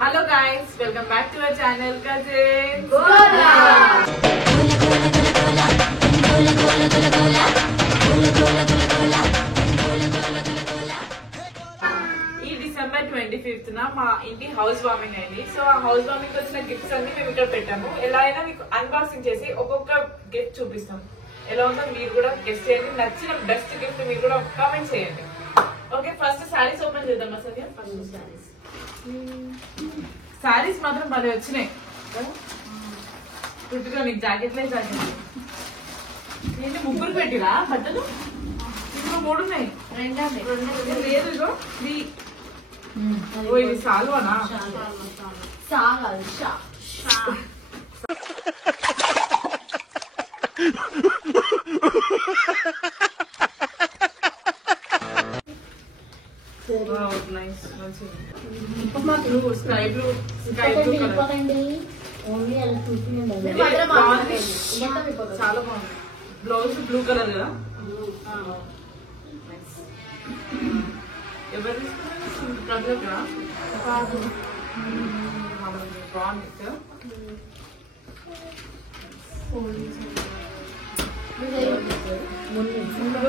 Hello guys, welcome back to our channel Cousins. ఈ December 25th నా మా ఇంటి హౌస్ వార్మింగ్ అయింది. సో ఆ హౌస్ వార్మింగ్ వచ్చిన గిఫ్ట్స్ అన్ని మేము ఇక్కడ పెట్టాము. ఎలా అయినా మీకు అన్బాక్సింగ్ చేసి ఒక్కొక్క గిఫ్ట్ చూపిస్తాం. ఎలా ఉందో మీరు కూడా గెస్ట్ చేయండి. నచ్చిన బెస్ట్ గిఫ్ట్ మీరు కూడా కామెంట్ చేయండి. ఓకే, ఫస్ట్ సారీస్ ఓపెన్ చేద్దాం. అసలు సారీస్ మాత్రం భలే వచ్చినాయి. పుట్టుగా నీకు జాకెట్లే జాకెట్ ఏంటి ముగ్గురు పెట్టిరా బట్టలు? ఇంకో 3 ఉన్నాయి. లేదు ఇగో ఇది సాల్వానా? స్కై బ్లూ చాలా బాగుంది. బ్లౌజ్ బ్లూ కలర్ కదా. ఎవరు తీసుకున్నారు? బాగుంది.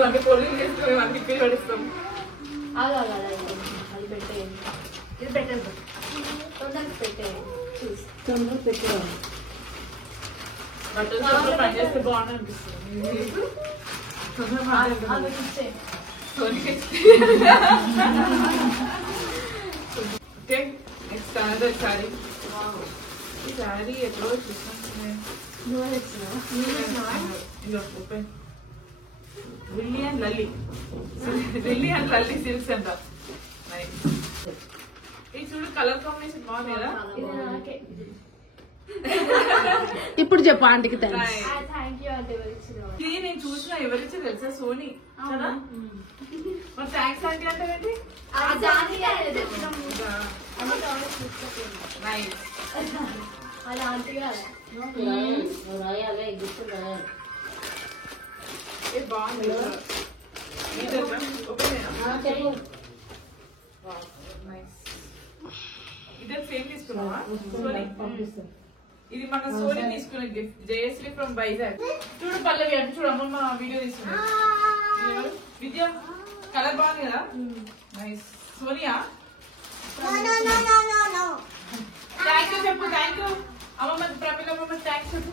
అంటే పొల్లి చేసుకుని అన్ని ఇప్పి పడిస్తాం. ఇది పెట్టండి, తొందరగా పెట్టేయాలి. బట్టలు పని చేస్తే బాగుంది అనిపిస్తుంది. Next another sorry. ఈ సారీ ఎప్పుడో చూసాను. లిల్లీ అండ్ లల్లీ సిల్క్స్ అంట. ఇది చూడు, కలర్ కాంబినేషన్ బాగుంది కదా. ఇప్పుడు చెప్పు ఆంటీకి ఇది నేను చూసిన ఎవరిచ్చో తెలుసా? సోనీ కదా. మరి థ్యాంక్స్ ఆంటీ అంటే ఏంటి? బాగుంది. ఇదే సేమ్ తీసుకున్నావా? ఇది మన సోనీ తీసుకున్న గిఫ్ట్. జయశ్రీ ఫ్రమ్ వైజాగ్. చూడు పల్లవి అంటే చూడు, అమ్మమ్మ వీడియో తీసుకున్నా. విద్య కలర్ బాగుంది కదా. నైస్. సోనియా థ్యాంక్ యూ చెప్పు. థ్యాంక్ యూ అమ్మమ్మ. ప్రమిళ అమ్మమ్మ థ్యాంక్స్ చెప్పు.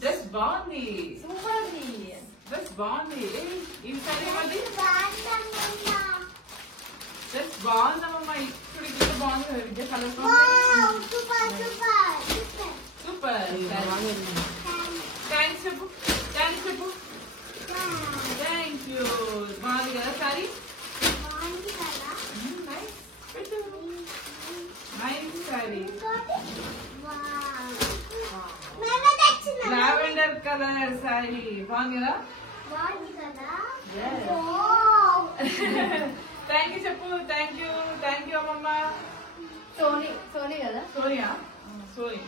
డ్రెస్ బాగుంది, డ్రెస్ బాగుంది. ఇది సరే మళ్ళీ డ్రెస్ బాగుందమ్మమ్మ. ఇప్పుడు ఇక్కడ బాగుంది కదా విద్య. Colour super. థ్యాంక్స్ చెప్పు. థ్యాంక్స్ చెప్పు. Thank you. బాగుంది కదా sari. Nice sari. Lavender colour sari బాగుంది కదా. థ్యాంక్ యూ చెప్పు. థ్యాంక్ యూ అమ్మమ్మ. సోనీ కదా. సోనియా సోనీ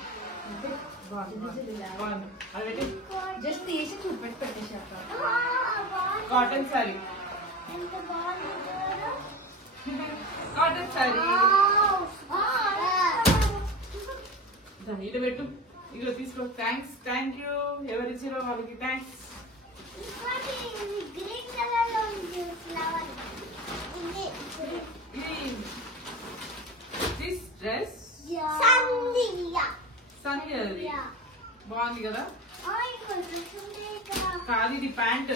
బాగుంది. అది జస్ట్ తీసి చూపెట్టి పెట్టేశాక కాటన్ సారీ. కాటన్ సారీ ఇటు పెట్టు. ఇదిగో తీసుకో. థ్యాంక్స్. Thank you. ఎవరిచ్చిరో వాళ్ళకి థ్యాంక్స్. దిస్ డ్రెస్ సంధ్యది బాగుంది కదా. కాదు ఇది ప్యాంట్.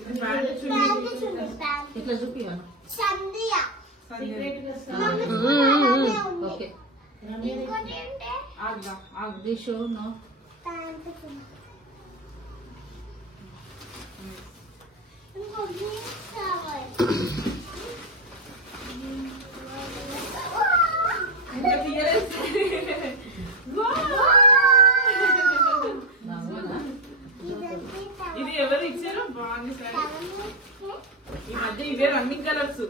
ఇది ప్యాంట్ ఇట్లా చూపివా. Okay show no. ఇది ఎవరు ఇచ్చారు? బాగుంది సార్. ఈ మధ్య ఇవే రన్నింగ్ కలర్స్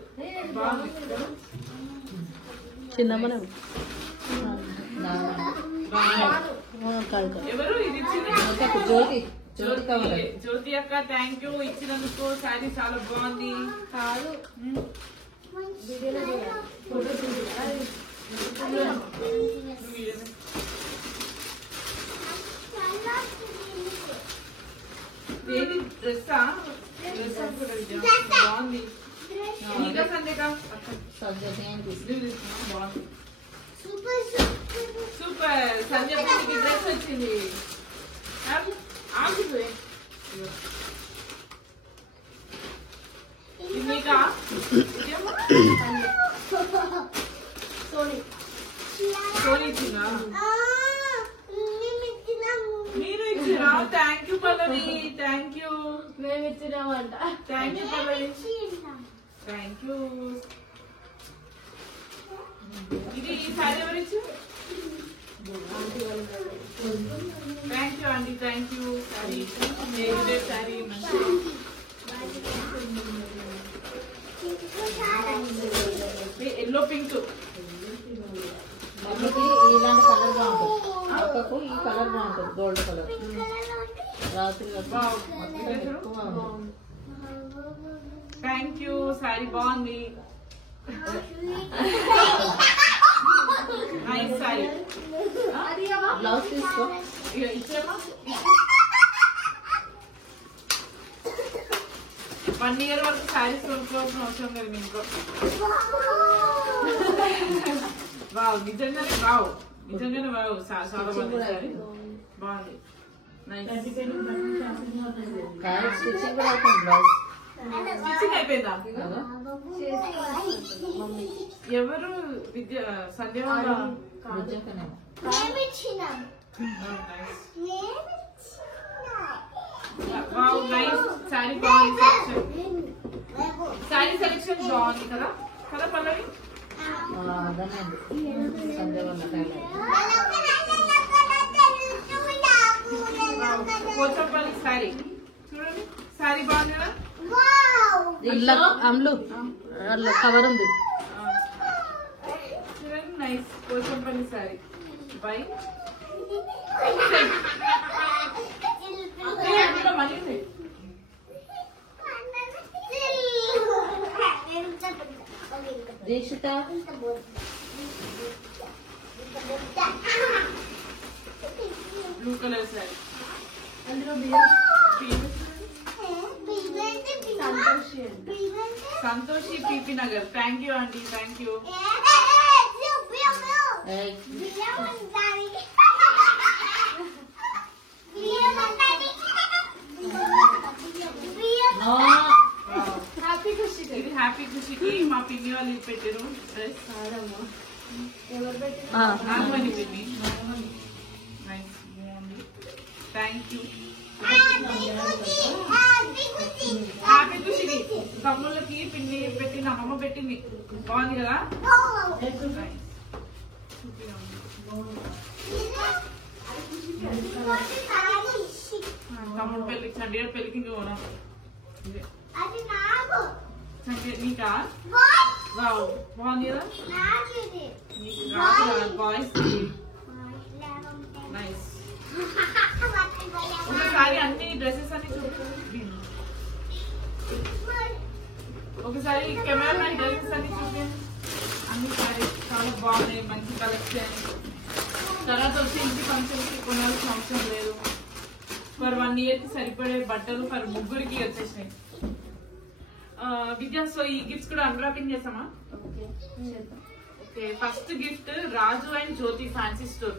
బాగుంది. చిన్నమ్మన ఎవరు ఇది ఇచ్చింది? జ్యోతి. జ్యోతి అక్క థ్యాంక్ యూ ఇచ్చినందుకు. శారీ చాలా బాగుంది. కాదు ఏది డ్రెస్సా డ్రెస్ అనుకుంటా విద్య బాగుంది నీకా సంధ్యకా బాగుంది సూపర్ సంధ్య పిన్నికి డ్రెస్ వచ్చింది ఆగిపోయి నీకా సోనీ ఇచ్చిందా మీరు ఇచ్చిరా thank you Pallavi thank you మేము ఇచ్చినామంట. Thank you Pallavi thank you ఇది ఈ సారీ ఎవరిచ్చు thank you aunty thank you sari sari yellow pink మమ్మీకి ఇలాంటి కలర్ బాగుంటుంది, అక్కకు ఈ కలర్ బాగుంటుంది, గోల్డ్ కలర్. రాత్రి థ్యాంక్ యూ సారీ బాగుంది నైస్ సారీ బ్లౌజ్ తీసుకో. ఇచ్చామా 1 year వరకు శారీస్ కొనుక్కోవాల్సిన అవసరం లేదు మీకు వావ్ నిజంగానే వావ్ చాలా బాగుంది సారీ బాగుంది స్టిచ్చింగ్ కూడా అవుతుంది బ్లౌజ్. స్టిచ్చింగ్ అయిపోయిందా ఎవరు విద్య సంధ్య వాళ్ళ వావ్ నైస్ సారీ బాగుంది సారీ సెలెక్షన్ బాగుంది కదా కదా పల్లవి పోచంపల్లి సారీ చూడండి సారీ బాగుంది కదా అమ్లు కవర్ ఉంది. చూడండి నైస్ పోచంపల్లి సారీ బై మనీ ఉంది Dikshita blue colour sari Santoshi PP Nagar thank you aunty thank you ఇది హ్యాపీ ఖుషికి మా పిన్ని వాళ్ళు ఇది పెట్టారు డ్రెస్ నాగమణి పిన్ని నైస్ బాగుంది థ్యాంక్ యూ హ్యాపీ ఖుషికి తమ్ముళ్ళకి పిన్ని పెట్టింది అమ్మమ్మ పెట్టింది బాగుంది కదా తమ్ముడు పెళ్లి చండీగఢ్ పెళ్లికి పోనా నీకా వావ్ బాగుంది కదా నీకు రాదు బాయ్స్ నైస్ ఒకసారి అన్ని డ్రెస్సెస్ అన్ని చూపి ఒకసారి కెమెరా డ్రెస్సెస్ అన్ని చూపించండి అన్ని సారీ చాలా బాగున్నాయి మంచి కలెక్షన్ తర్వాత వచ్చి ఇంటి ఫంక్షన్కి కొనాల్సిన అవసరం లేదు ఫర్ 1 year కి సరిపడే బట్టలు ఫర్ ముగ్గురికి వచ్చేసినాయి విద్యా సో ఈ గిఫ్ట్స్ కూడా అన్రాపింగ్ చేసామా okay first gift Raju and Jyothi fancy store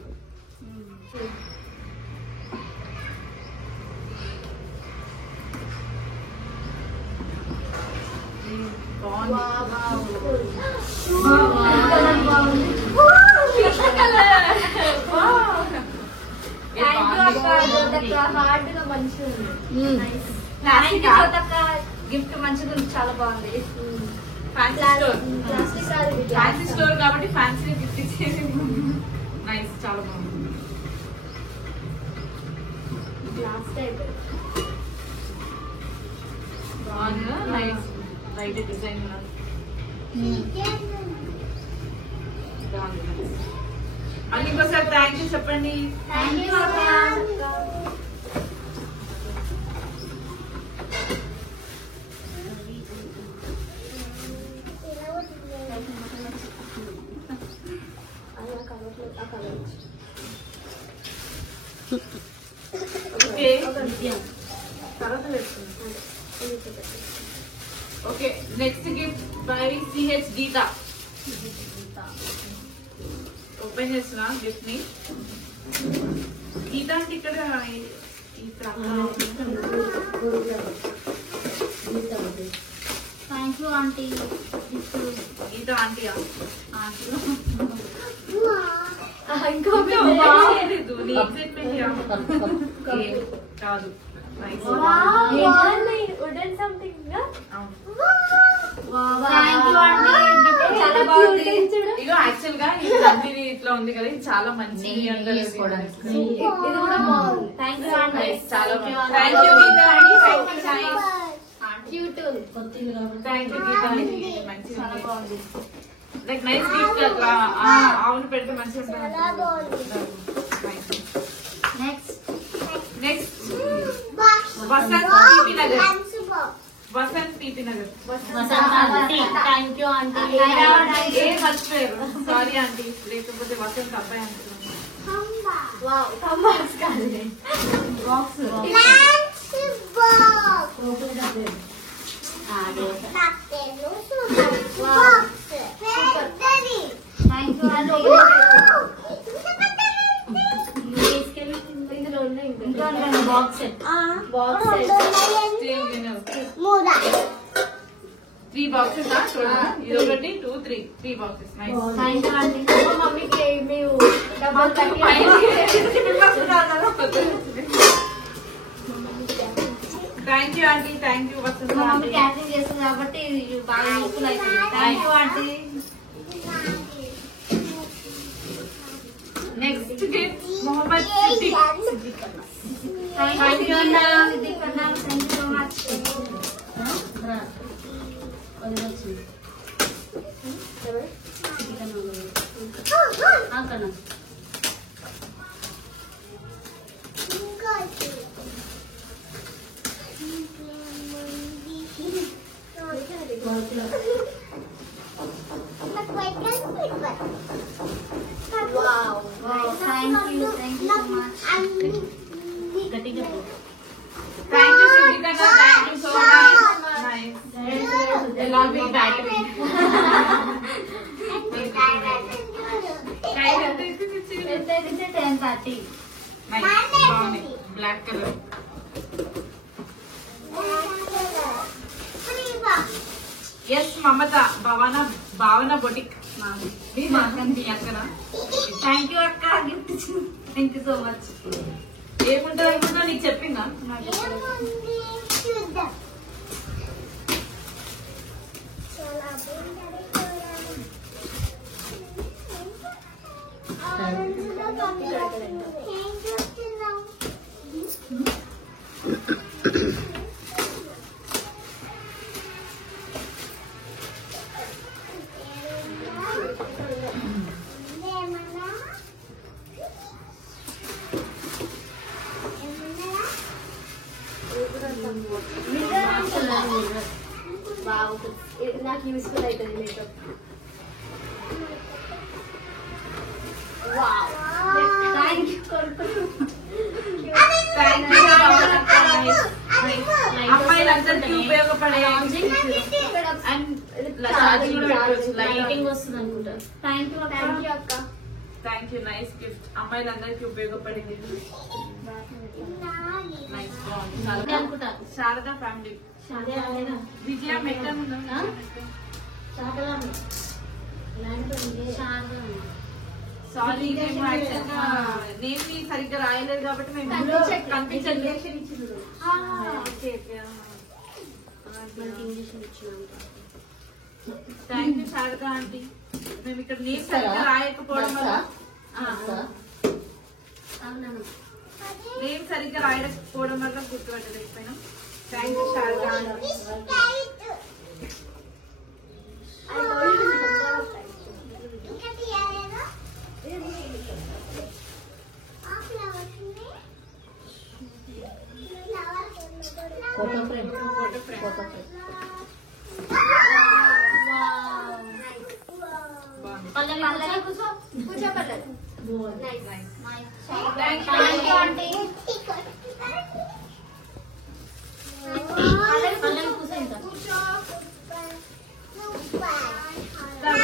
gift మంచిగా ఉంది, చాలా బాగుంది. ఫ్యాన్సీ స్టోర్ కాబట్టి ఫ్యాన్సీ గిఫ్ట్ ఇచ్చేది నైస్ చాలా బాగుంది బాగుంది నైస్ రైట్ డిజైన్ బాగుంది అని ఇంకోసారి థ్యాంక్ యూ చెప్పండి ఓకే తర్వాత పెట్టుకుందాం. Okay next gift by CH Geetha. Open చేస్తున్నా గిఫ్ట్ ని. గీత అంటే ఇక్కడ థ్యాంక్ యూ ఆంటీ. గీత ఆంటీయా? ఇంకో బాగలేదు నీ ఎక్సైట్మెంట్ కాదు. Wooden something. అవును. Thank you aunty. చాలా బాగుంది. ఇగో యాక్చువల్ గా ఇది రంజిని ఇట్లా ఉంది కదా, ఇది చాలా మంచి వేసుకోవడానికి. ఇది కూడా బాగుంది. Thank you aunty. చాలా thank you Geetha aunty. Thank you nice. Cute. కొత్తిల్లు కాబట్టి థ్యాంక్ యూ గీత ఆంటీ. మంచిగా చాలా బాగుంది. లైక్ నైస్ గిఫ్ట్ అట్లా అవును పెడితే మంచిగా ఉంటుంది. Next next Vasanth PP Nagar. Vasanth PP Nagar. Thank you aunty. ఏ మర్చిపోయారు, సారీ ఆంటీ. లేకపోతే వసంత్ అబ్బాయి అనుకున్నాను. బాక్స్ ఓపెన్ డబ్బే. Thank you aunty. ఇందులో ఉన్నాయి ఇంకా box set. Box set. Still winner. 3 boxes ఇది ఒకటి 2 3 boxes. Nice. Thank you aunty. మా మమ్మీకి మీరు డబ్బులు కట్టి thank you aunty. Thank you Vasanth మా మమ్మీ ఆంటీ. క్యాటరింగ్ చేస్తుంది కాబట్టి ఇది బాగా యూస్ఫుల్ అవుతుంది. Thank you aunty. Next gift Mohammed Siddiq. Thank you అన్నా. సిద్దిక్ అన్నా. Thank you so much. అది వచ్చింది అక్కడ Wow. Thank you so much. గట్టిగా థ్యాంక్ యూ సిద్దిక్ అన్న. Thank you so much. Nice. Along with battery. It's 10:30. Nice. బాగుంది. Black colour. Yes Mamatha Bhavana boutique. మీ అక్కన. Thank you అక్క. గిఫ్ట్ ఇచ్చింది. Thank you so much. ఏముంటుంది అనుకుంటున్నా, నీకు చెప్పిందా? నాకు యూస్ఫుల్ అవుతుంది makeup. Thank you. Thank you అమ్మాయిలందరికీ ఉపయోగపడే అండ్ లైటింగ్ వస్తుంది అనుకుంటా. థ్యాంక్ యూ అక్క. Thank you. Nice gift. అమ్మాయిలందరికీ ఉపయోగపడింది. నైస్. బాగుంది. అనుకుంటా శారదా ఫ్యామిలీ. విజయ మెట్టన్ ఉందా? సారీ మేము యాక్చువల్గా నేమ్ సరిగ్గా రాయలేదు కాబట్టి మేము కనిపించండి. Thank you Sharada aunty. మేము ఇక్కడ నేమ్ సరిగ్గా రాయకపోవడం వల్ల నేమ్ సరిగ్గా రాయకపోవడం వల్ల గుర్తుపట్టలేకపోయినాం. Thank you Sharada aunty. Photo frame photo frame. Photo frame బాగుంది. కూర్చో పర్లేదు. Thank you.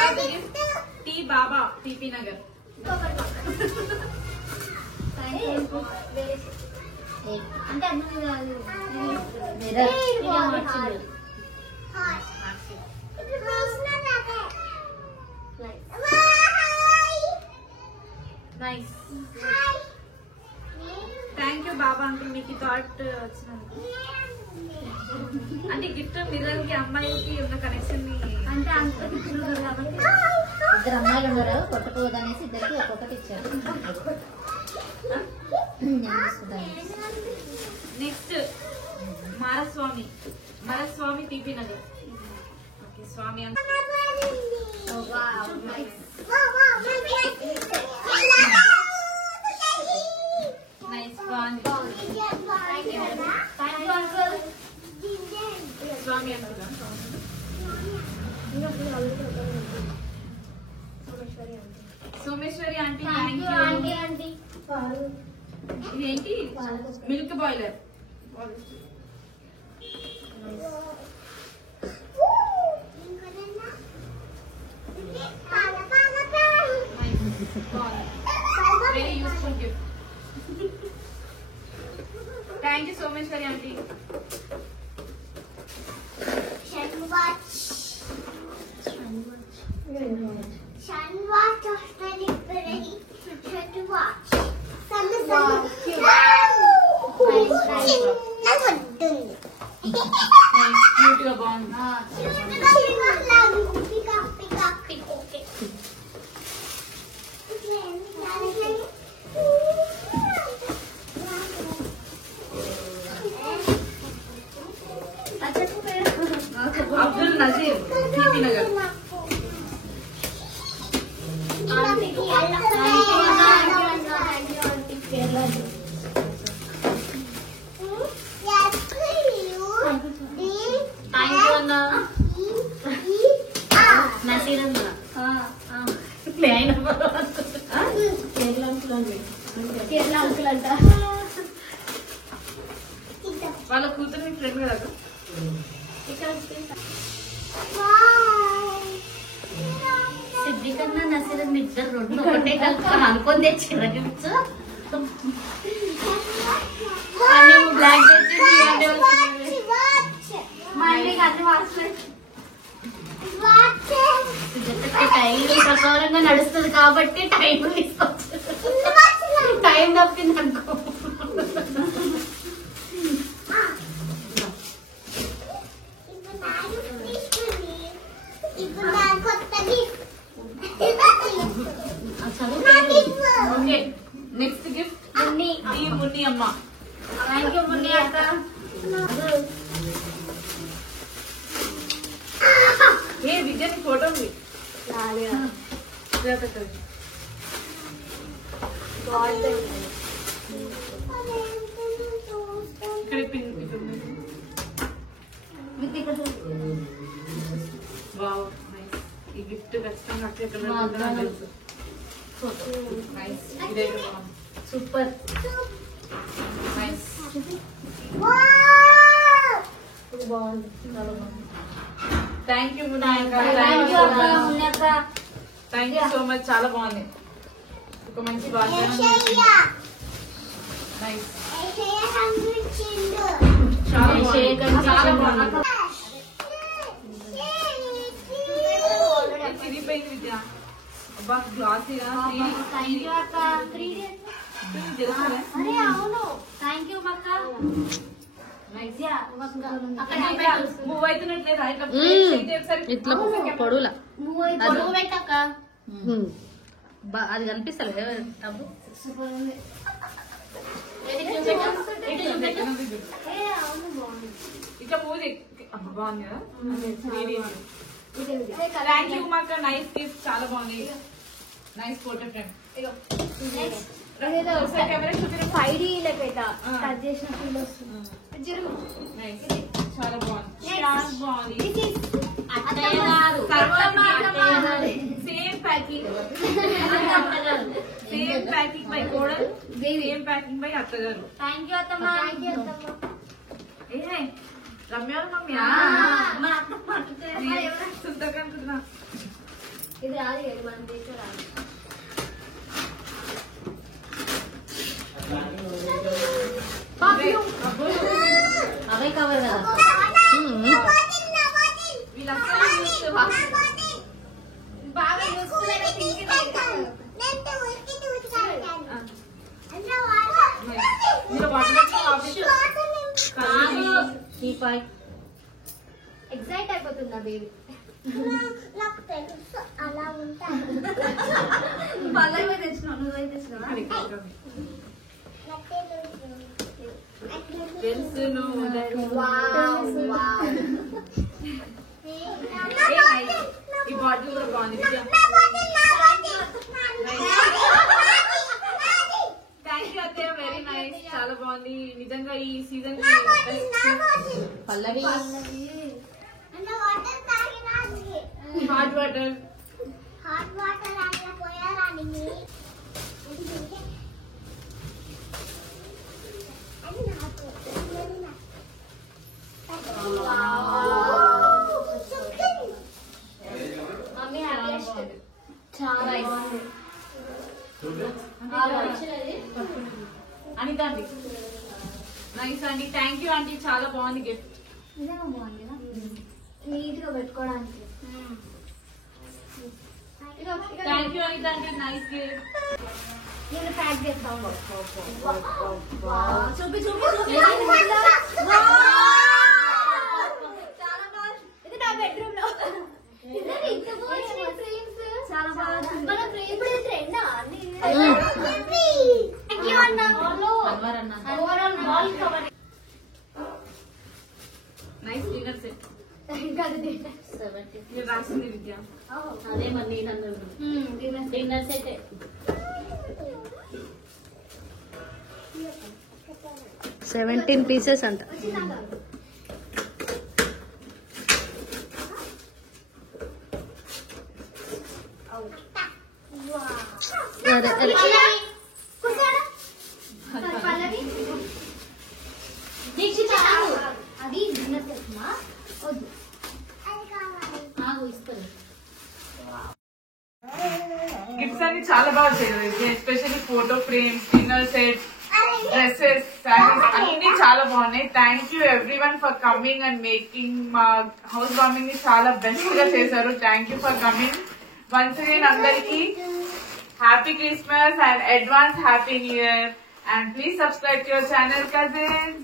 Aunty T Baba TP Nagar. అంటే nice. Thank you Baba uncle, మీకు థాట్ వచ్చినందుకు. అంటే గిఫ్ట్ మిర్రర్ కి అమ్మాయికి ఉన్న కనెక్షన్ ని అంటే అంకుల్ కాబట్టి ఇద్దరు అమ్మాయిలు ఉన్నారు, కొట్టకూడదనేసి ఇద్దరికి ఒక్కొక్కటి ఇచ్చారు. Next Maraswamy TP Nagar. Okay Swamy uncle. Nice బాగుంది. Swamy uncle. Someshwari aunty thank you. ఇదేంటి milk boiler. Very useful gift. Thank you Someshwari aunty. Cute గా బాగుంది. అబ్దుల్ నజీర్ టీపీ నగర్. కేరళ అంకుల్ అంట. వాళ్ళ కూతురు మీ ఫ్రెండ్ కదా. సిద్ధికన్నా నసీరం ఇద్దరు రెండు ఒకటే కలుపుకొని అనుకొని తెచ్చిన గిఫ్ట్స్. బ్లాక్ మళ్ళీ అన్ని వాడుతుంది. టైం ప్రకారంగా నడుస్తుంది కాబట్టి టైం తీసుకొచ్చు. టైం తప్పింది అనుకో. ఓకే నెక్స్ట్ గిఫ్ట్ ఈ మున్ని అమ్మ. థ్యాంక్ యూ మున్ని అక్క. ఏ విద్యానికి ఫోటో ఉంది. ఇక్కడ పిన్. Wow nice. ఈ గిఫ్ట్ ఖచ్చితంగా అక్కడ తెలుసు. నైస్. ఇదే super. Nice. Thank you Munni అక్క. Thank you so much. చాలా బాగుంది. ఒక మంచి బాగా నైస్. చాలా బాగుంది. చిరిగిపోయింది విద్య. అబ్బా గ్లాసీగా. అరే అవును. థ్యాంక్ యూ అక్క. మూవ్ అవుతున్నట్లేదా? ఇట్లా పొడుగులా పొడుగు పెట్టక్క. అది కనిపిస్తలే డబ్బు. సూపర్ ఉంది. ఇట్లా మూవ్ బాగుంది కదా. థ్యాంక్ యూ మాకు. Nice gift. చాలా బాగుంది. Nice photo frame. కెమెరా చూపిన 5D పెట్ట కట్ చేసిన ఫీల్ వస్తుంది. నైస్. చాలా బాగుంది. చాలా బాగుంది. Same packing. Same packing by కోడలు, సేమ్ ప్యాకింగ్ బై అత్తగారు. థ్యాంక్ యూ అత్తమ్మ. ఏ రమ్య మమ్మీ సుందరకంటున్నా. ఇది రాదు కదా మనం చేసే రాదు. అవే కవర్ కదా. బాగా యూస్ఫుల్ అయిన థింకింగ్ ఎగ్జైట్ అయిపోతుందా బేబీ? అలా ఉంటాయి. తెచ్చినావు, నువ్వే తెచ్చినావా? ఈ బాటిల్ కూడా బాగుంది. థ్యాంక్ యూ అత్తయ్య, వెరీ నైస్, చాలా బాగుంది నిజంగా. ఈ సీజన్ పల్లవి హాట్ వాటర్. Mummy happiest. చాలా అనిత అండి, నైస్ అండి, థ్యాంక్ యూ ఆంటీ, చాలా బాగుంది గిఫ్ట్. నిజంగా బాగుంది కదా, నీట్ గా పెట్టుకోవడానికి. థ్యాంక్ యూ అనిత అండి, నైస్ గిఫ్ట్. నేను ప్యాక్ చేస్తాను. చూపి చాలా బాగుంది. ఇది నా బెడ్రూమ్ లో చాలా బాగుంది. Nice dinner set. ఇంకా మీరు రాసింది విద్య. అదే మరి డిన్నర్ సెట్ 17 పీసెస్ అంట. అది డిన్నర్ సెట్ మా వద్దు ఇస్తారు. గిఫ్ట్స్ అన్ని చాలా బాగా చేయలేదు, especially photo frames, dinner set, dresses, saris అన్ని చాలా బాగున్నాయి. Thank you everyone for coming and making మా హౌస్ వార్మింగ్ ని చాలా బెస్ట్ గా చేశారు. Thank you for coming once again. అందరికి happy Christmas and advance happy new year. And please subscribe to your channel, cousins.